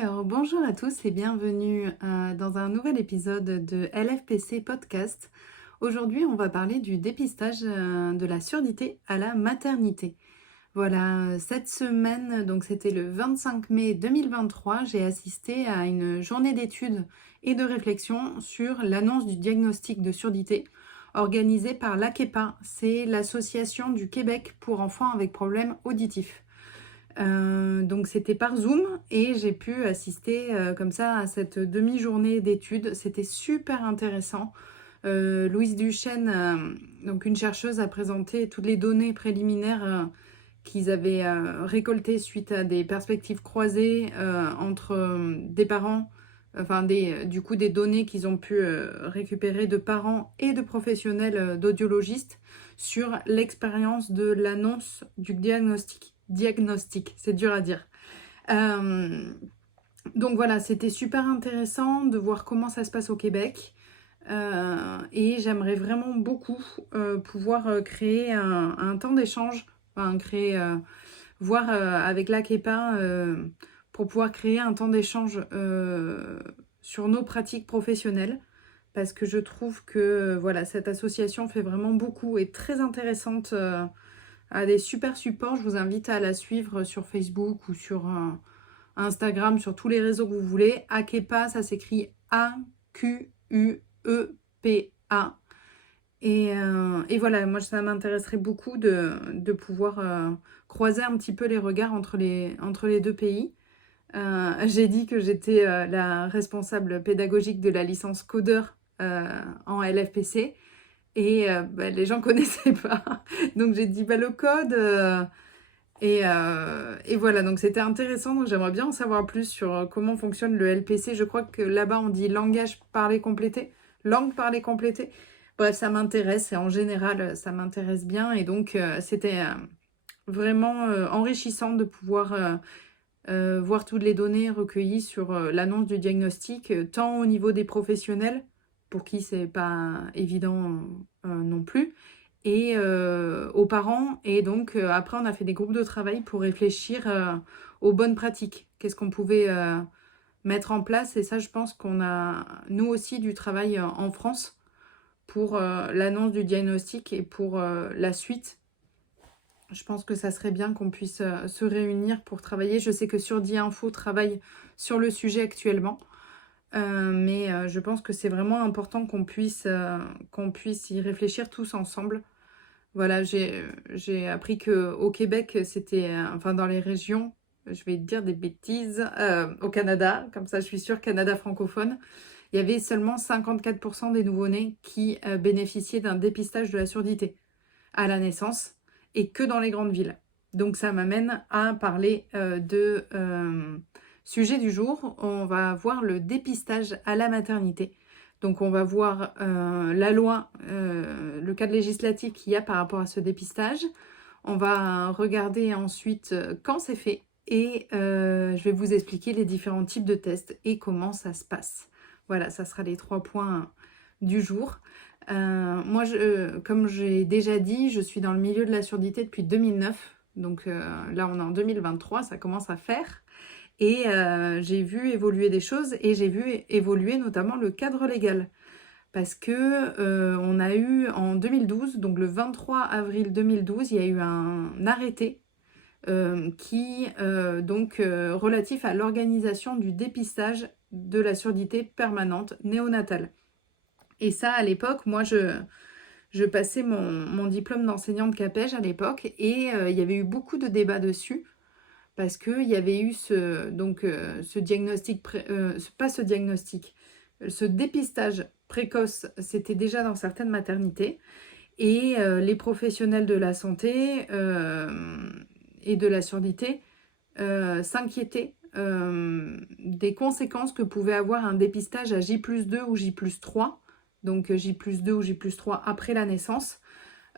Alors, bonjour à tous et bienvenue dans un nouvel épisode de LFPC Podcast. Aujourd'hui, on va parler du dépistage de la surdité à la maternité. Voilà, cette semaine, donc c'était le 25 mai 2023, j'ai assisté à une journée d'études et de réflexion sur l'annonce du diagnostic de surdité organisée par l'AKEPA, c'est l'Association du Québec pour enfants avec problèmes auditifs. Donc c'était par Zoom et j'ai pu assister comme ça à cette demi-journée d'études. C'était super intéressant. Louise Duchesne, donc une chercheuse, a présenté toutes les données préliminaires qu'ils avaient récoltées suite à des perspectives croisées entre des parents, enfin du coup des données qu'ils ont pu récupérer de parents et de professionnels d'audiologistes sur l'expérience de l'annonce du diagnostic, c'est dur à dire. Euh, donc voilà, c'était super intéressant de voir comment ça se passe au Québec. Et j'aimerais vraiment beaucoup pouvoir créer un temps d'échange, enfin voir avec l'AKEPA pour pouvoir créer un temps d'échange sur nos pratiques professionnelles. Parce que je trouve que voilà, cette association fait vraiment beaucoup et très intéressante à des super supports. Je vous invite à la suivre sur Facebook ou sur Instagram, sur tous les réseaux que vous voulez. Akepa, ça s'écrit A-Q-U-E-P-A. Et voilà, moi ça m'intéresserait beaucoup de pouvoir croiser un petit peu les regards entre les deux pays. J'ai dit que j'étais la responsable pédagogique de la licence codeur en LFPC. Et les gens connaissaient pas. Donc j'ai dit le code. Et voilà, donc c'était intéressant. Donc j'aimerais bien en savoir plus sur comment fonctionne le LPC. Je crois que là-bas on dit langage parlé complété. Langue parlée complétée. Bref, ça m'intéresse et en général ça m'intéresse bien. Et donc c'était vraiment enrichissant de pouvoir voir toutes les données recueillies sur l'annonce du diagnostic, tant au niveau des professionnels, pour qui c'est pas évident non plus, et aux parents. Et donc après, on a fait des groupes de travail pour réfléchir aux bonnes pratiques. Qu'est-ce qu'on pouvait mettre en place? Et ça, je pense qu'on a, nous aussi, du travail en France pour l'annonce du diagnostic et pour la suite. Je pense que ça serait bien qu'on puisse se réunir pour travailler. Je sais que Surdit Info travaille sur le sujet actuellement. Mais je pense que c'est vraiment important qu'on puisse y réfléchir tous ensemble. Voilà, j'ai appris qu'au Québec, c'était, enfin dans les régions, je vais dire des bêtises, au Canada, comme ça je suis sûre, Canada francophone, il y avait seulement 54% des nouveau-nés qui bénéficiaient d'un dépistage de la surdité à la naissance et que dans les grandes villes. Donc ça m'amène à parler de sujet du jour. On va voir le dépistage à la maternité. Donc on va voir la loi, le cadre législatif qu'il y a par rapport à ce dépistage. On va regarder ensuite quand c'est fait et je vais vous expliquer les différents types de tests et comment ça se passe. Voilà, ça sera les 3 points du jour. Moi, comme j'ai déjà dit, je suis dans le milieu de la surdité depuis 2009. Donc là, on est en 2023, ça commence à faire. Et j'ai vu évoluer des choses et j'ai vu évoluer notamment le cadre légal. Parce que on a eu en 2012, donc le 23 avril 2012, il y a eu un arrêté relatif à l'organisation du dépistage de la surdité permanente néonatale. Et ça, à l'époque, moi, je passais mon diplôme d'enseignante CAPEJ à l'époque et il y avait eu beaucoup de débats dessus parce qu'il y avait eu ce diagnostic, pas ce diagnostic, ce dépistage précoce, c'était déjà dans certaines maternités et les professionnels de la santé et de la surdité s'inquiétaient des conséquences que pouvait avoir un dépistage à J+2 ou J+3, donc J+2 ou J+3 après la naissance,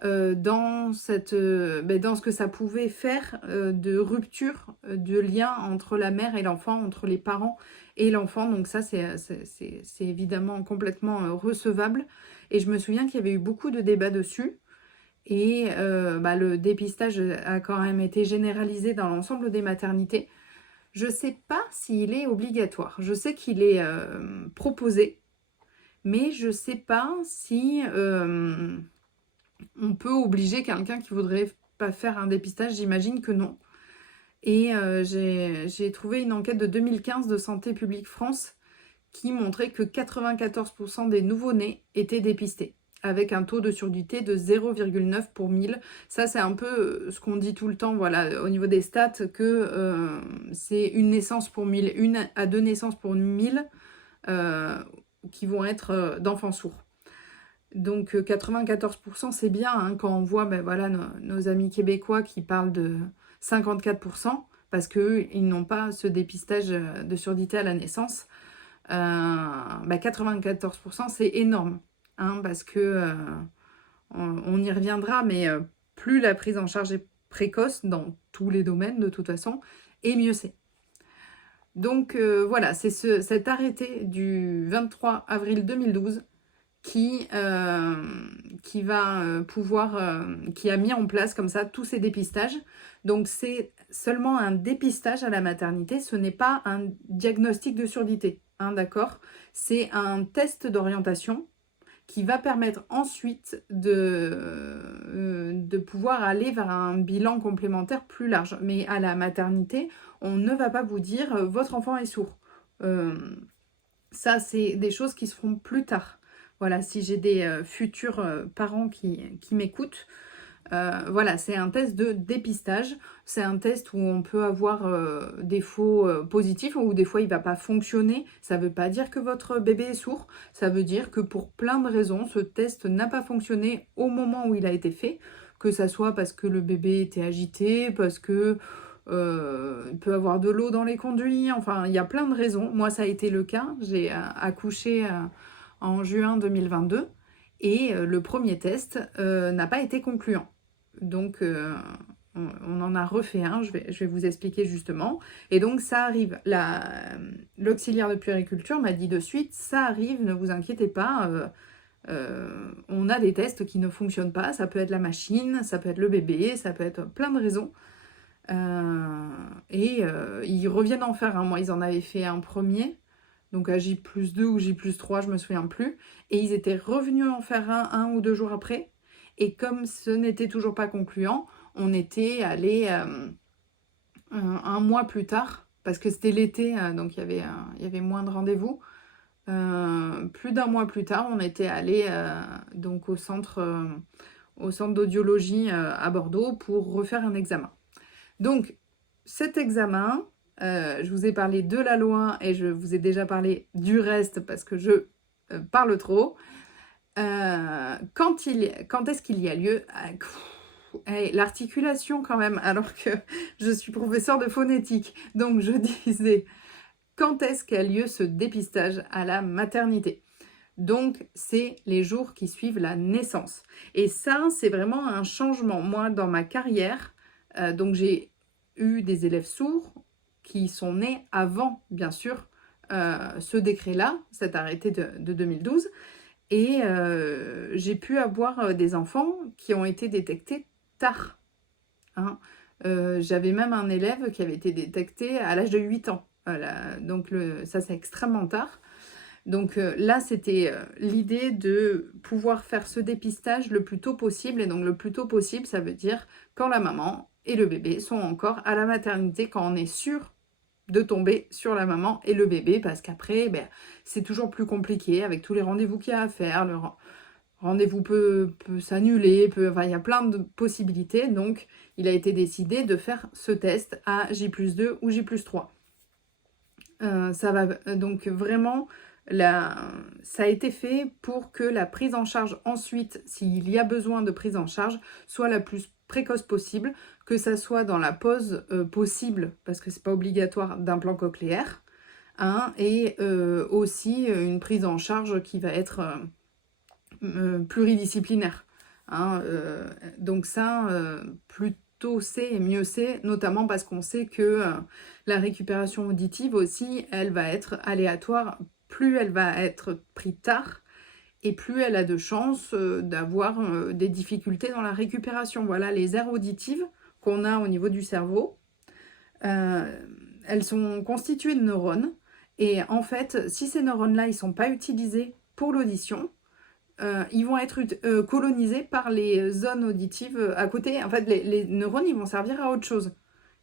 dans ce que ça pouvait faire de rupture de lien entre la mère et l'enfant, entre les parents et l'enfant. Donc ça, c'est évidemment complètement recevable. Et je me souviens qu'il y avait eu beaucoup de débats dessus. Et le dépistage a quand même été généralisé dans l'ensemble des maternités. Je ne sais pas s'il est obligatoire. Je sais qu'il est proposé, mais je ne sais pas si on peut obliger quelqu'un qui voudrait pas faire un dépistage. J'imagine que non. Et j'ai trouvé une enquête de 2015 de Santé publique France qui montrait que 94% des nouveau-nés étaient dépistés, avec un taux de surdité de 0,9 pour 1000. Ça, c'est un peu ce qu'on dit tout le temps, voilà, au niveau des stats, que c'est une naissance pour 1000, une à deux naissances pour 1000 qui vont être d'enfants sourds. Donc 94%, c'est bien, hein, quand on voit ben, voilà, nos amis québécois qui parlent de 54%, parce qu'eux, ils n'ont pas ce dépistage de surdité à la naissance. 94%, c'est énorme, hein, parce que on y reviendra, mais plus la prise en charge est précoce dans tous les domaines de toute façon, et mieux c'est. Donc voilà, c'est cet arrêté du 23 avril 2012 qui va pouvoir, qui a mis en place comme ça tous ces dépistages. Donc c'est seulement un dépistage à la maternité, ce n'est pas un diagnostic de surdité, hein, d'accord? C'est un test d'orientation qui va permettre ensuite de pouvoir aller vers un bilan complémentaire plus large. Mais à la maternité, on ne va pas vous dire votre enfant est sourd. Ça, c'est des choses qui se feront plus tard. Voilà, si j'ai des futurs parents qui m'écoutent, voilà, c'est un test de dépistage. C'est un test où on peut avoir des faux positifs ou des fois il ne va pas fonctionner. Ça ne veut pas dire que votre bébé est sourd. Ça veut dire que pour plein de raisons, ce test n'a pas fonctionné au moment où il a été fait. Que ça soit parce que le bébé était agité, parce que il peut avoir de l'eau dans les conduits. Enfin, il y a plein de raisons. Moi, ça a été le cas. J'ai accouché en juin 2022 et le premier test n'a pas été concluant. Donc, on en a refait un, je vais vous expliquer justement. Et donc, ça arrive. L'auxiliaire de puériculture m'a dit de suite, ça arrive, ne vous inquiétez pas, on a des tests qui ne fonctionnent pas. Ça peut être la machine, ça peut être le bébé, ça peut être plein de raisons. Ils reviennent en faire un. Moi, ils en avaient fait un premier, donc à J+2 ou J+3, je me souviens plus. Et ils étaient revenus en faire un ou 2 jours après. Et comme ce n'était toujours pas concluant, on était allé un mois plus tard, parce que c'était l'été, donc il y avait moins de rendez-vous. Plus d'un mois plus tard, on était allé donc au centre d'audiologie à Bordeaux pour refaire un examen. Donc, cet examen, je vous ai parlé de la loi et je vous ai déjà parlé du reste parce que je parle trop. Quand est-ce qu'il y a lieu? L'articulation quand même, alors que je suis professeure de phonétique. Donc, je disais, quand est-ce qu'a lieu ce dépistage à la maternité? Donc, c'est les jours qui suivent la naissance. Et ça, c'est vraiment un changement. Moi, dans ma carrière, donc j'ai eu des élèves sourds qui sont nés avant, bien sûr, ce décret-là, cet arrêté de 2012. Et j'ai pu avoir des enfants qui ont été détectés tard, hein. J'avais même un élève qui avait été détecté à l'âge de 8 ans. Donc ça, c'est extrêmement tard. Donc là, c'était l'idée de pouvoir faire ce dépistage le plus tôt possible. Et donc le plus tôt possible, ça veut dire quand la maman et le bébé sont encore à la maternité, quand on est sûr de tomber sur la maman et le bébé, parce qu'après, c'est toujours plus compliqué avec tous les rendez-vous qu'il y a à faire. Le rendez-vous peut s'annuler, enfin, il y a plein de possibilités. Donc, il a été décidé de faire ce test à J+2 ou J+3. Ça va donc vraiment... ça a été fait pour que la prise en charge ensuite, s'il y a besoin de prise en charge, soit la plus précoce possible, que ça soit dans la pose possible, parce que c'est pas obligatoire, d'implant cochléaire, hein, et aussi une prise en charge qui va être pluridisciplinaire, hein, donc ça, plus tôt c'est et mieux c'est, notamment parce qu'on sait que la récupération auditive aussi, elle va être aléatoire. Plus elle va être prise tard et plus elle a de chances d'avoir des difficultés dans la récupération. Voilà, les aires auditives qu'on a au niveau du cerveau, elles sont constituées de neurones. Et en fait, si ces neurones-là, ils ne sont pas utilisés pour l'audition, ils vont être colonisés par les zones auditives à côté. En fait, les neurones, ils vont servir à autre chose.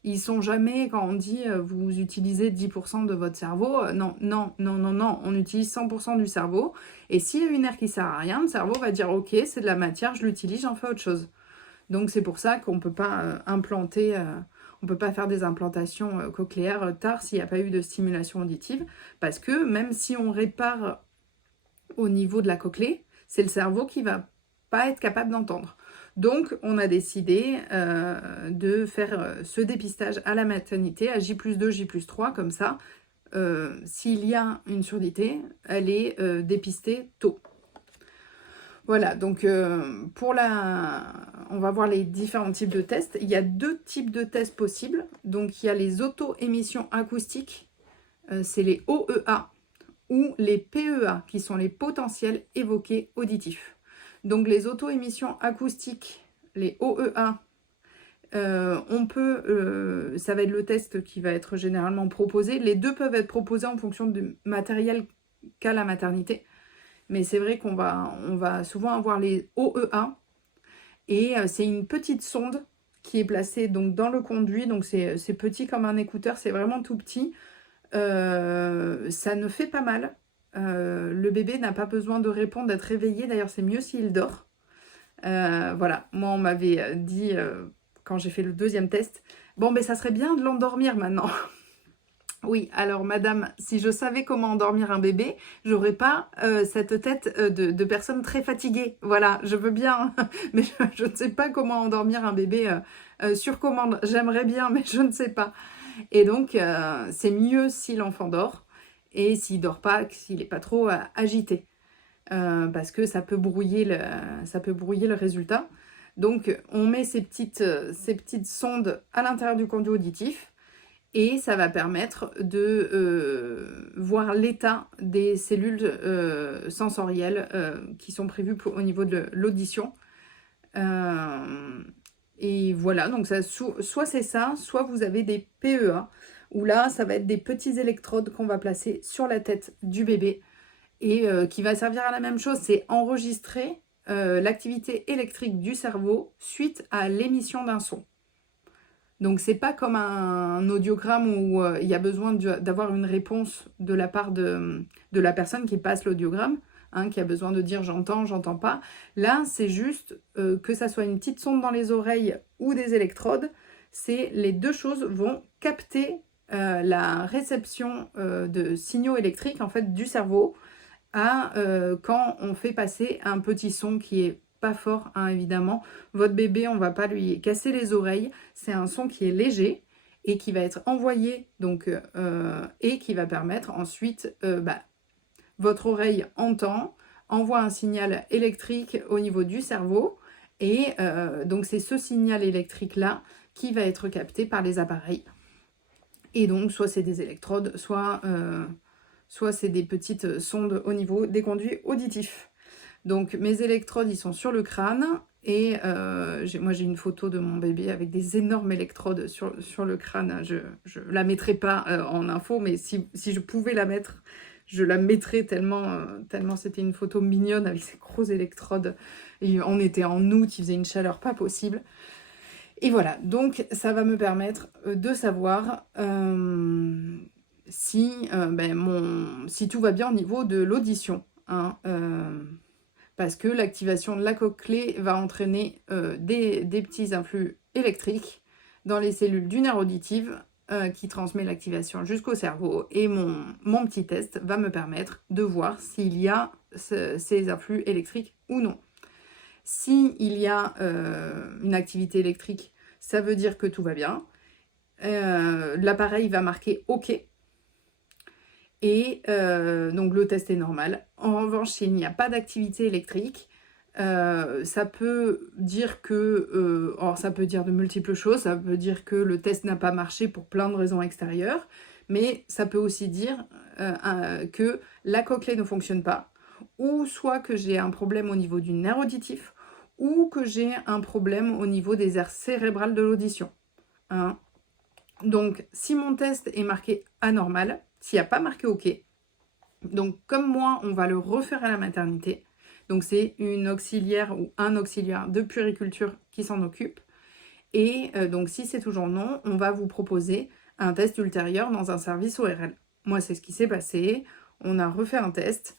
Ils sont jamais, quand on dit vous utilisez 10% de votre cerveau, non, non, non, non, non, on utilise 100% du cerveau. Et s'il y a une aire qui sert à rien, le cerveau va dire ok, c'est de la matière, je l'utilise, j'en fais autre chose. Donc c'est pour ça qu'on ne peut pas implanter, on peut pas faire des implantations cochléaires tard s'il n'y a pas eu de stimulation auditive, parce que même si on répare au niveau de la cochlée, c'est le cerveau qui va pas être capable d'entendre. Donc, on a décidé de faire ce dépistage à la maternité, à J+2, J+3, comme ça, s'il y a une surdité, elle est dépistée tôt. Voilà, donc on va voir les différents types de tests. Il y a 2 types de tests possibles. Donc, il y a les auto-émissions acoustiques, c'est les OEA, ou les PEA, qui sont les potentiels évoqués auditifs. Donc les auto-émissions acoustiques, les OEA, ça va être le test qui va être généralement proposé. Les deux peuvent être proposés en fonction du matériel qu'a la maternité. Mais c'est vrai qu'on va souvent avoir les OEA. Et c'est une petite sonde qui est placée donc, dans le conduit. Donc c'est petit comme un écouteur, c'est vraiment tout petit. Ça ne fait pas mal. Le bébé n'a pas besoin de répondre, d'être réveillé. D'ailleurs, c'est mieux s'il dort. Voilà, moi, on m'avait dit, quand j'ai fait le 2e test, bon, ben ça serait bien de l'endormir maintenant. Oui, alors madame, si je savais comment endormir un bébé, j'aurais pas cette tête de personne très fatiguée. Voilà, je veux bien, mais je ne sais pas comment endormir un bébé sur commande. J'aimerais bien, mais je ne sais pas. Et donc, c'est mieux si l'enfant dort et s'il dort pas, s'il n'est pas trop agité. Parce que ça peut brouiller le résultat. Donc, on met ces petites sondes à l'intérieur du conduit auditif et ça va permettre de voir l'état des cellules sensorielles qui sont prévues au niveau de l'audition. Et voilà, donc ça, soit c'est ça, soit vous avez des PEA, où là, ça va être des petits électrodes qu'on va placer sur la tête du bébé et qui va servir à la même chose, c'est enregistrer l'activité électrique du cerveau suite à l'émission d'un son. Donc c'est pas comme un audiogramme où il y a besoin d'avoir une réponse de la part de la personne qui passe l'audiogramme, hein, qui a besoin de dire j'entends, j'entends pas. Là, c'est juste que ça soit une petite sonde dans les oreilles ou des électrodes, les deux choses vont capter la réception de signaux électriques en fait du cerveau quand on fait passer un petit son qui est pas fort, hein, évidemment. Votre bébé, on va pas lui casser les oreilles. C'est un son qui est léger et qui va être envoyé donc, et qui va permettre ensuite, votre oreille entend, envoie un signal électrique au niveau du cerveau et donc c'est ce signal électrique-là qui va être capté par les appareils. Et donc, soit c'est des électrodes, soit c'est des petites sondes au niveau des conduits auditifs. Donc mes électrodes, ils sont sur le crâne et moi j'ai une photo de mon bébé avec des énormes électrodes sur le crâne. Je la mettrai pas en info, mais si je pouvais la mettre, je la mettrais tellement c'était une photo mignonne avec ces grosses électrodes. Et on était en août, il faisait une chaleur pas possible. Et voilà, donc ça va me permettre de savoir si tout va bien au niveau de l'audition. Hein, parce que l'activation de la cochlée va entraîner des petits influx électriques dans les cellules du nerf auditif qui transmet l'activation jusqu'au cerveau. Et mon petit test va me permettre de voir s'il y a ces influx électriques ou non. S'il y a une activité électrique, ça veut dire que tout va bien. L'appareil va marquer OK. Et donc le test est normal. En revanche, s'il n'y a pas d'activité électrique, ça peut dire que, alors ça peut dire de multiples choses, ça peut dire que le test n'a pas marché pour plein de raisons extérieures, mais ça peut aussi dire que la cochlée ne fonctionne pas, ou soit que j'ai un problème au niveau du nerf auditif, ou que j'ai un problème au niveau des aires cérébrales de l'audition. Hein. Donc, si mon test est marqué anormal, s'il n'y a pas marqué OK, donc comme moi, on va le refaire à la maternité. Donc, c'est une auxiliaire ou un auxiliaire de puériculture qui s'en occupe. Et donc, si c'est toujours non, on va vous proposer un test ultérieur dans un service ORL. Moi, c'est ce qui s'est passé. On a refait un test.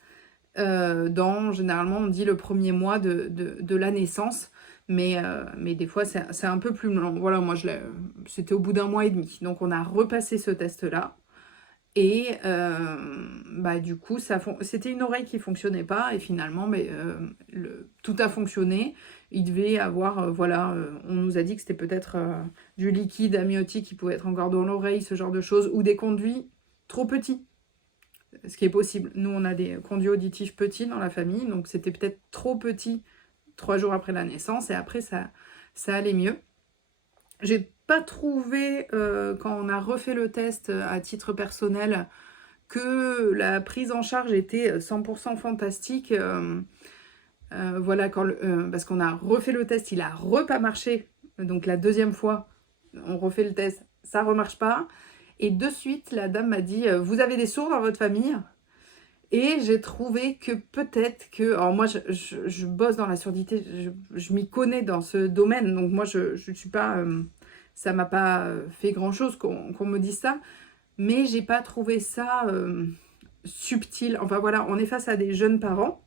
Généralement, on dit le premier mois de la naissance. Mais des fois, c'est un peu plus long. Voilà, moi, c'était au bout d'un mois et demi. Donc, on a repassé ce test-là. Et du coup, c'était une oreille qui fonctionnait pas. Et finalement, tout a fonctionné. Il devait avoir, on nous a dit que c'était peut-être du liquide amniotique qui pouvait être encore dans l'oreille, ce genre de choses, ou des conduits trop petits, ce qui est possible. Nous, on a des conduits auditifs petits dans la famille, donc c'était peut-être trop petit 3 jours après la naissance, et après, ça allait mieux. J'ai pas trouvé, quand on a refait le test à titre personnel, que la prise en charge était 100% fantastique. Parce qu'on a refait le test, il a pas marché. Donc la deuxième fois, on refait le test, ça remarche pas. Et de suite, la dame m'a dit, vous avez des sourds dans votre famille? Et j'ai trouvé que peut-être que... Alors moi, je bosse dans la surdité, je m'y connais dans ce domaine. Donc moi, je suis pas... ça m'a pas fait grand-chose qu'on me dise ça. Mais j'ai pas trouvé ça subtil. Enfin voilà, on est face à des jeunes parents.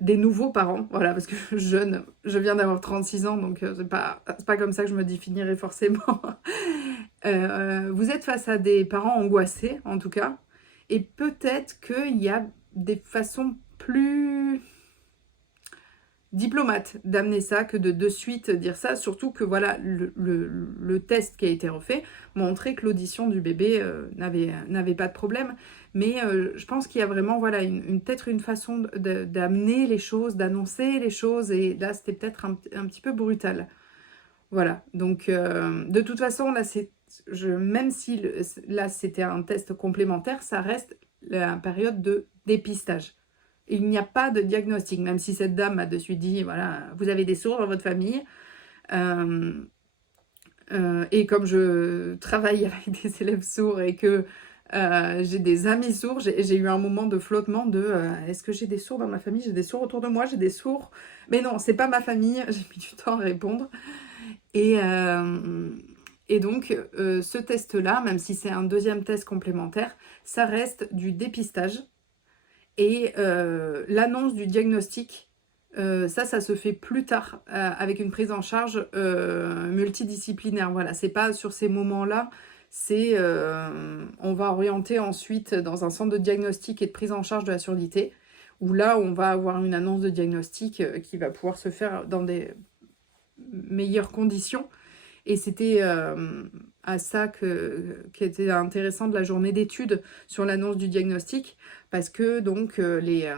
Des nouveaux parents, voilà, parce que jeune, je viens d'avoir 36 ans, donc c'est pas comme ça que je me définirais forcément. Vous êtes face à des parents angoissés, en tout cas, et peut-être qu'il y a des façons plus diplomate d'amener ça que de suite dire ça, surtout que voilà, le test qui a été refait montrait que l'audition du bébé n'avait pas de problème, mais je pense qu'il y a vraiment voilà, peut-être une façon d'amener les choses, d'annoncer les choses, et là c'était peut-être un petit peu brutal. Voilà, donc de toute façon, là, même si là c'était un test complémentaire, ça reste la période de dépistage. Il n'y a pas de diagnostic, même si cette dame m'a de suite dit, voilà, vous avez des sourds dans votre famille. Et comme je travaille avec des élèves sourds et que j'ai des amis sourds, j'ai eu un moment de flottement de est-ce que j'ai des sourds dans ma famille? J'ai des sourds autour de moi, j'ai des sourds. Mais non, c'est pas ma famille, j'ai mis du temps à répondre. Et donc, ce test-là, même si c'est un deuxième test complémentaire, ça reste du dépistage. Et l'annonce du diagnostic, ça se fait plus tard avec une prise en charge multidisciplinaire. Voilà, c'est pas sur ces moments-là, on va orienter ensuite dans un centre de diagnostic et de prise en charge de la surdité, où là, on va avoir une annonce de diagnostic qui va pouvoir se faire dans des meilleures conditions. Et c'était à ça qui était intéressant de la journée d'études sur l'annonce du diagnostic, parce que donc les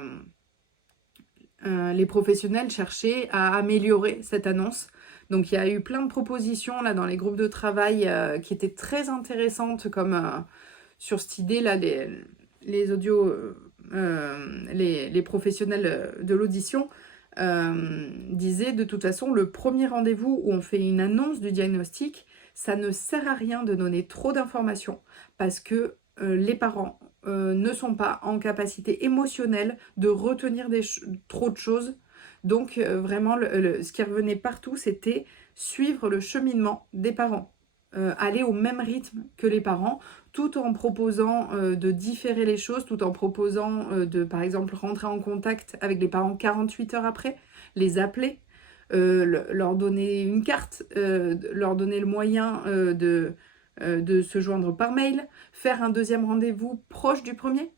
professionnels cherchaient à améliorer cette annonce. Donc il y a eu plein de propositions là dans les groupes de travail qui étaient très intéressantes, comme sur cette idée là, les audios, les professionnels de l'audition disaient de toute façon le premier rendez-vous où on fait une annonce du diagnostic, ça ne sert à rien de donner trop d'informations parce que les parents ne sont pas en capacité émotionnelle de retenir trop de choses. Donc vraiment, ce qui revenait partout, c'était suivre le cheminement des parents. Aller au même rythme que les parents, tout en proposant de différer les choses, tout en proposant de, par exemple, rentrer en contact avec les parents 48 heures après, les appeler, leur donner une carte, leur donner le moyen de se joindre par mail, faire un deuxième rendez-vous proche du premier,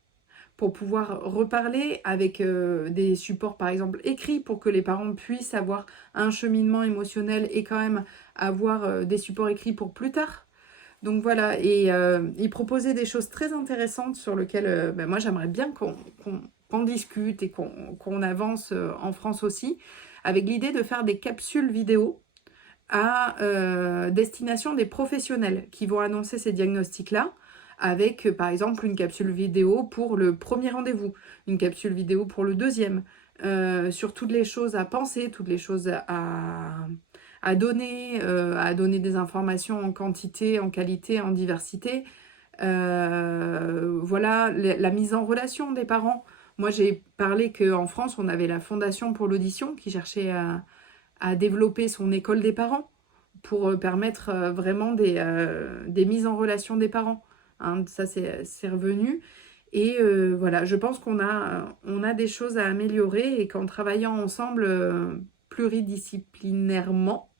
pour pouvoir reparler avec des supports par exemple écrits, pour que les parents puissent avoir un cheminement émotionnel et quand même avoir des supports écrits pour plus tard. Donc voilà, et il proposait des choses très intéressantes sur lesquelles moi j'aimerais bien qu'on discute et qu'on avance en France aussi, avec l'idée de faire des capsules vidéo à destination des professionnels qui vont annoncer ces diagnostics-là, avec par exemple une capsule vidéo pour le premier rendez-vous, une capsule vidéo pour le deuxième, sur toutes les choses à penser, toutes les choses à donner des informations en quantité, en qualité, en diversité. Voilà, la mise en relation des parents. Moi, j'ai parlé qu'en France, on avait la Fondation pour l'audition qui cherchait à développer son école des parents pour permettre vraiment des mises en relation des parents. Hein, ça, c'est revenu. Et voilà, je pense on a des choses à améliorer et qu'en travaillant ensemble pluridisciplinairement,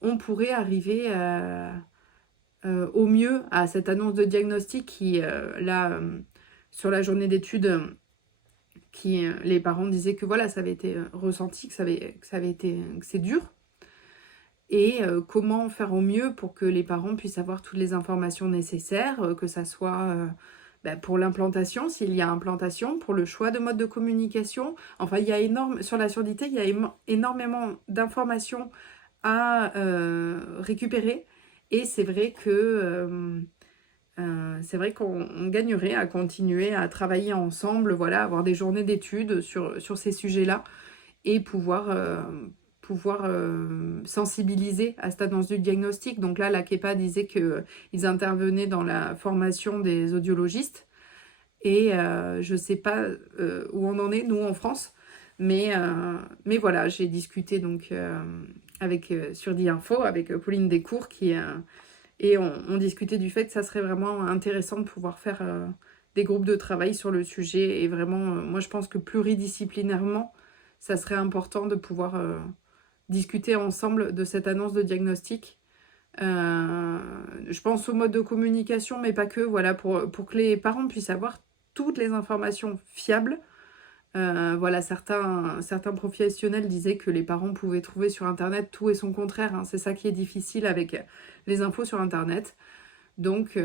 on pourrait arriver au mieux à cette annonce de diagnostic qui, sur la journée d'études, les parents disaient que voilà, ça avait été ressenti, que c'est dur. Et comment faire au mieux pour que les parents puissent avoir toutes les informations nécessaires, que ça soit pour l'implantation, s'il y a implantation, pour le choix de mode de communication. Enfin, sur la surdité, il y a énormément d'informations à récupérer. Et c'est vrai qu'on gagnerait à continuer à travailler ensemble, voilà, avoir des journées d'études sur ces sujets-là et pouvoir sensibiliser à cette annonce du diagnostic. Donc là, la KEPA disait qu'ils intervenaient dans la formation des audiologistes. Et je ne sais pas où on en est, nous, en France. Mais voilà, j'ai discuté donc avec Surdit Info, avec Pauline Descours, et on discutait du fait que ça serait vraiment intéressant de pouvoir faire des groupes de travail sur le sujet. Et vraiment, moi, je pense que pluridisciplinairement, ça serait important de pouvoir discuter ensemble de cette annonce de diagnostic. Je pense au mode de communication, mais pas que, voilà, pour que les parents puissent avoir toutes les informations fiables. Voilà, certains professionnels disaient que les parents pouvaient trouver sur Internet tout et son contraire. Hein. C'est ça qui est difficile avec les infos sur Internet. Donc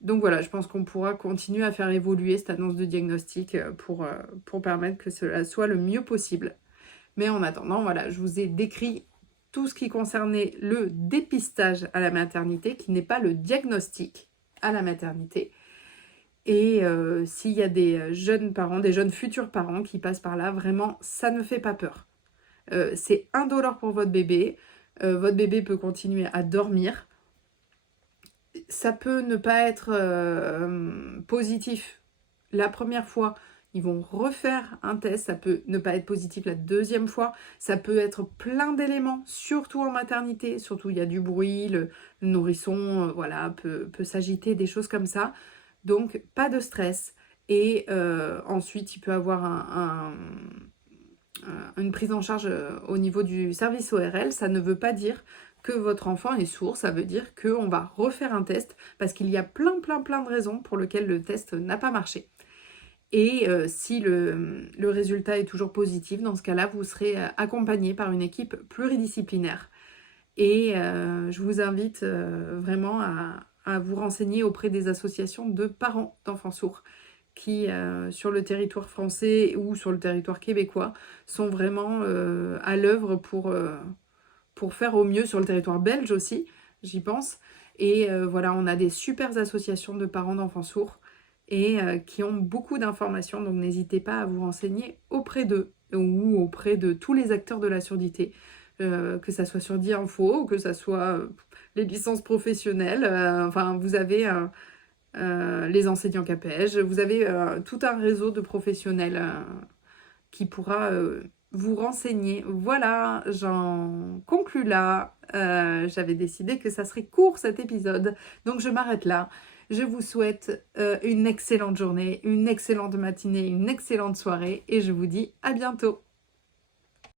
voilà, je pense qu'on pourra continuer à faire évoluer cette annonce de diagnostic pour permettre que cela soit le mieux possible. Mais en attendant, voilà, je vous ai décrit tout ce qui concernait le dépistage à la maternité, qui n'est pas le diagnostic à la maternité. Et s'il y a des jeunes parents, des jeunes futurs parents qui passent par là, vraiment, ça ne fait pas peur. C'est indolore pour votre bébé peut continuer à dormir. Ça peut ne pas être positif la première fois. Ils vont refaire un test, ça peut ne pas être positif la deuxième fois, ça peut être plein d'éléments, surtout en maternité, surtout il y a du bruit, le nourrisson voilà, peut s'agiter, des choses comme ça. Donc pas de stress. Et ensuite il peut avoir une prise en charge au niveau du service ORL. Ça ne veut pas dire que votre enfant est sourd, ça veut dire qu'on va refaire un test parce qu'il y a plein de raisons pour lesquelles le test n'a pas marché. Et si le résultat est toujours positif, dans ce cas-là, vous serez accompagné par une équipe pluridisciplinaire. Et je vous invite vraiment à vous renseigner auprès des associations de parents d'enfants sourds qui, sur le territoire français ou sur le territoire québécois, sont vraiment à l'œuvre pour faire au mieux, sur le territoire belge aussi, j'y pense. Et voilà, on a des super associations de parents d'enfants sourds et qui ont beaucoup d'informations, donc n'hésitez pas à vous renseigner auprès d'eux ou auprès de tous les acteurs de la surdité, que ça soit Surdit Info ou que ça soit les licences professionnelles, enfin vous avez les enseignants KPEJ, vous avez tout un réseau de professionnels qui pourra vous renseigner. Voilà, j'en conclus là. J'avais décidé que ça serait court cet épisode, donc je m'arrête là. Je vous souhaite une excellente journée, une excellente matinée, une excellente soirée et je vous dis à bientôt.